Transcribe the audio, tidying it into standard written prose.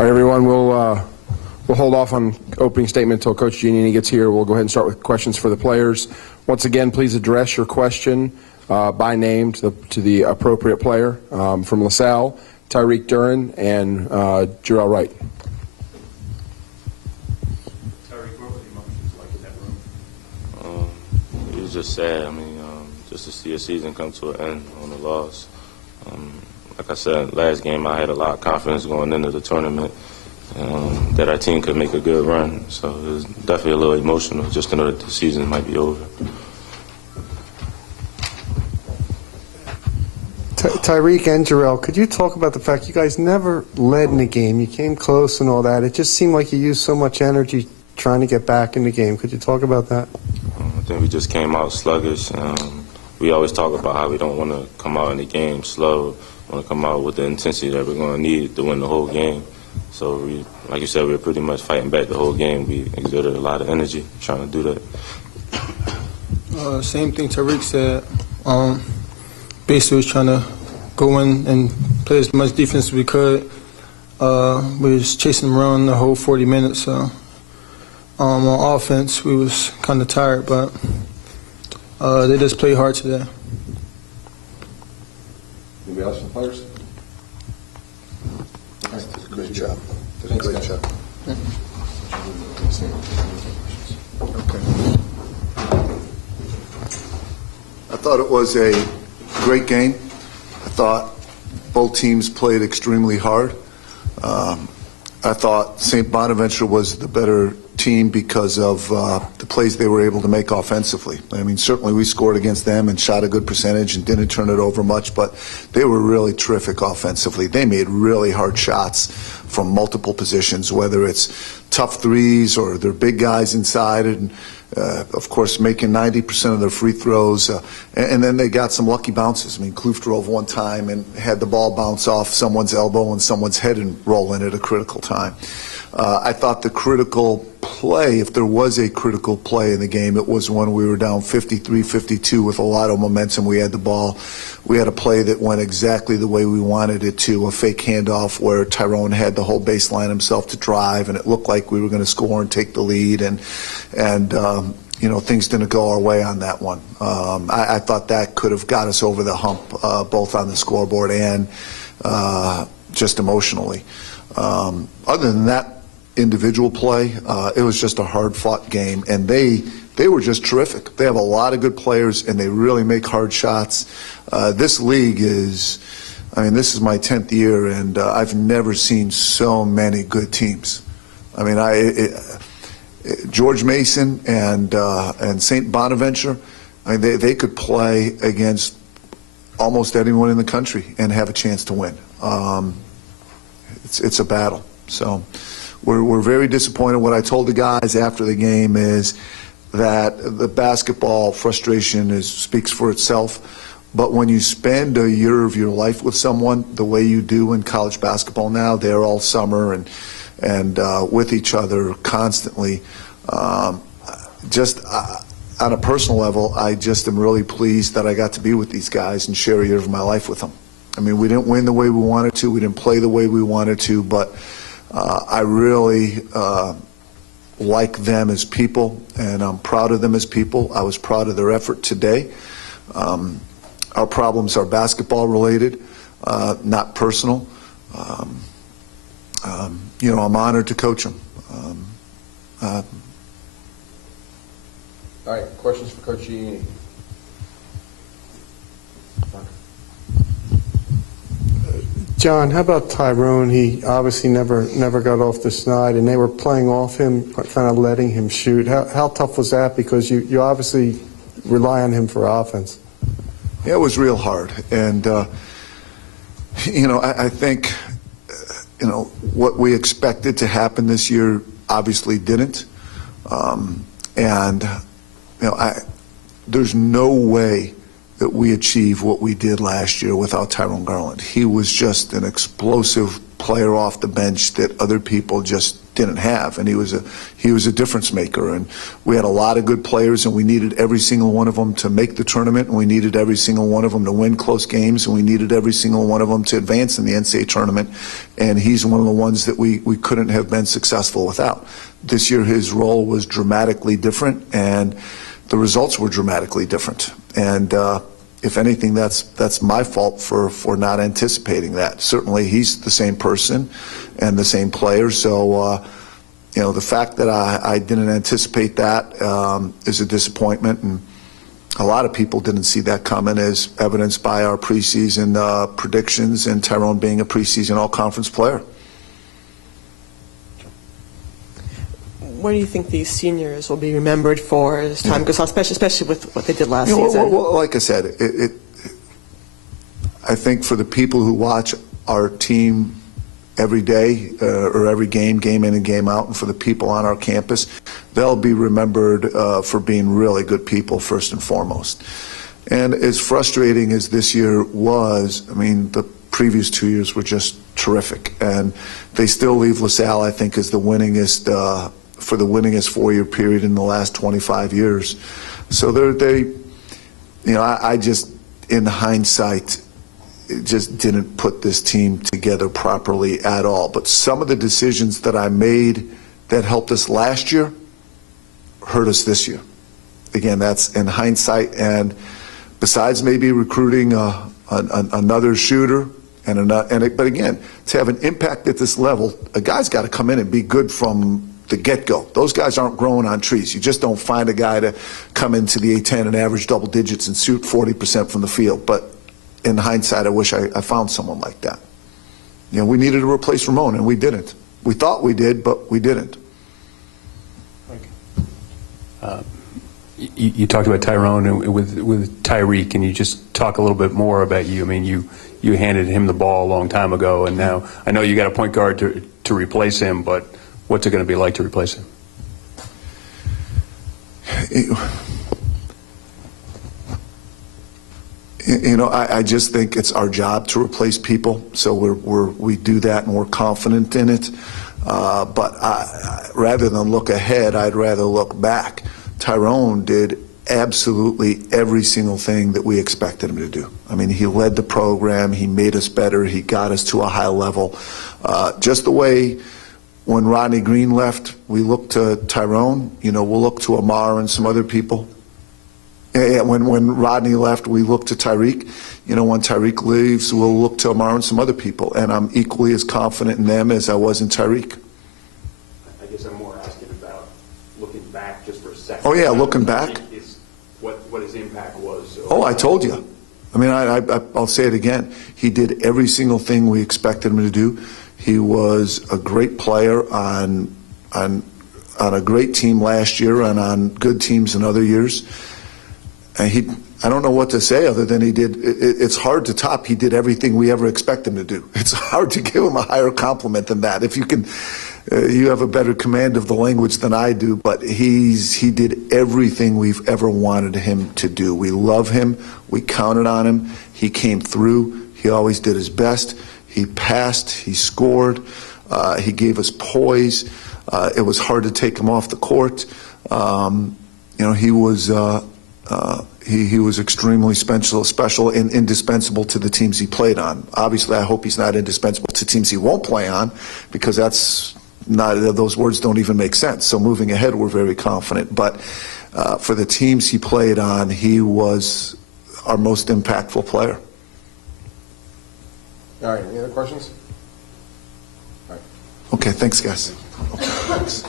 All right, everyone, we'll hold off on opening statement until Coach Giannini gets here. We'll go ahead and start with questions for the players. Once again, please address your question by name to the appropriate player. From LaSalle, Tyreek Duran and Jarrell Wright. Tyreek, what were the emotions like in that room? It was just sad. I mean, just to see a season come to an end on a loss. Like I said, last game I had a lot of confidence going into the tournament that our team could make a good run. So it was definitely a little emotional just to know that the season might be over. Tyreek and Jarrell, could you talk about the fact you guys never led in the game? You came close and all that. It just seemed like you used so much energy trying to get back in the game. Could you talk about that? I think we just came out sluggish. We always talk about how we don't want to come out in the game slow. We want to come out with the intensity that we're going to need to win the whole game. So, like you said, we were pretty much fighting back the whole game. We exerted a lot of energy trying to do that. Same thing Tyreek said. Basically, was trying to go in and play as much defense as we could. We was chasing them around the whole 40 minutes. So on offense, we was kind of tired, but they just played hard today. Anybody else from the players? Great job. Did a great job. Okay. I thought it was a great game. I thought both teams played extremely hard. I thought St. Bonaventure was the better team because of the plays they were able to make offensively. I mean, certainly we scored against them and shot a good percentage and didn't turn it over much, but they were really terrific offensively. They made really hard shots from multiple positions, whether it's tough threes or their big guys inside, and of course making 90% of their free throws. And then they got some lucky bounces. I mean, Kloof drove one time and had the ball bounce off someone's elbow and someone's head and roll in at a critical time. I thought the critical play, if there was a critical play in the game, it was when we were down 53-52 with a lot of momentum. We had the ball. We had a play that went exactly the way we wanted it to, a fake handoff where Tyrone had the whole baseline himself to drive, and it looked like we were going to score and take the lead, and you know, things didn't go our way on that one. I thought that could have got us over the hump, both on the scoreboard and just emotionally. Other than that individual play, it was just a hard-fought game, and they were just terrific. They have a lot of good players, and they really make hard shots. This league is, I mean, this is my 10th year, and I've never seen so many good teams. I mean, George Mason and St. Bonaventure, I mean, they could play against almost anyone in the country and have a chance to win. It's a battle. So we're very disappointed. What I told the guys after the game is that the basketball frustration speaks for itself. But when you spend a year of your life with someone the way you do in college basketball now, they're all summer and with each other constantly, just on a personal level, I just am really pleased that I got to be with these guys and share a year of my life with them. I mean, we didn't win the way we wanted to. We didn't play the way we wanted to, but I really like them as people, and I'm proud of them as people. I was proud of their effort today. Our problems are basketball related, not personal. You know, I'm honored to coach them. All right, questions for Coach Giannini? John, how about Tyrone? He obviously never got off the snide, and they were playing off him, kind of letting him shoot. How tough was that? Because you obviously rely on him for offense. Yeah, it was real hard, and you know, I think you know what we expected to happen this year obviously didn't, and you know, there's no way that we achieve what we did last year without Tyrone Garland. He was just an explosive player off the bench that other people just didn't have, and he was a difference maker. And we had a lot of good players, and we needed every single one of them to make the tournament, and we needed every single one of them to win close games, and we needed every single one of them to advance in the NCAA tournament. And he's one of the ones that we couldn't have been successful without. This year his role was dramatically different, and the results were dramatically different. And if anything, that's my fault for not anticipating that. Certainly he's the same person and the same player, so the fact that I didn't anticipate that is a disappointment, and a lot of people didn't see that coming, as evidenced by our preseason predictions and Tyrone being a preseason all-conference player. What do you think these seniors will be remembered for as time goes on, especially with what they did last season? Well, like I said, I think for the people who watch our team every day or every game in and game out, and for the people on our campus, they'll be remembered for being really good people first and foremost. And as frustrating as this year was, I mean, the previous 2 years were just terrific, and they still leave LaSalle, I think, as the winningest for the winningest 4-year period in the last 25 years. So I just, in hindsight, just didn't put this team together properly at all. But some of the decisions that I made that helped us last year hurt us this year. Again, that's in hindsight, and besides maybe recruiting another shooter, but again, to have an impact at this level, a guy's got to come in and be good from the get-go. Those guys aren't growing on trees. You just don't find a guy to come into the A-10 and average double digits and shoot 40% from the field. But in hindsight, I wish I found someone like that. We needed to replace Ramon, and we didn't. We thought we did, but we didn't. You talked about Tyrone and with Tyreek. Can you just talk a little bit more about you? I mean, you handed him the ball a long time ago, and now I know you got a point guard to replace him, but what's it going to be like to replace him? I just think it's our job to replace people, so we do that, and we're confident in it. But rather than look ahead, I'd rather look back. Tyrone did absolutely every single thing that we expected him to do. I mean, he led the program, he made us better, he got us to a high level. Just the way when Rodney Green left, we looked to Tyrone. We'll look to Amar and some other people. When Rodney left, we looked to Tyreek. When Tyreek leaves, we'll look to Amar and some other people. And I'm equally as confident in them as I was in Tyreek. I guess I'm more asking about looking back just for a second. Oh, yeah, looking back. What his impact was. Oh, I told you. I mean, I'll say it again. He did every single thing we expected him to do. He was a great player on a great team last year and on good teams in other years. And I don't know what to say other than he did. It's hard to top. He did everything we ever expect him to do. It's hard to give him a higher compliment than that. If you can, you have a better command of the language than I do. But he did everything we've ever wanted him to do. We love him. We counted on him. He came through. He always did his best. He passed. He scored. He gave us poise. It was hard to take him off the court. He was extremely special and indispensable to the teams he played on. Obviously, I hope he's not indispensable to teams he won't play on, because those words don't even make sense. So moving ahead, we're very confident. But for the teams he played on, he was our most impactful player. All right, any other questions? All right. Okay, thanks, guys. Okay, thanks.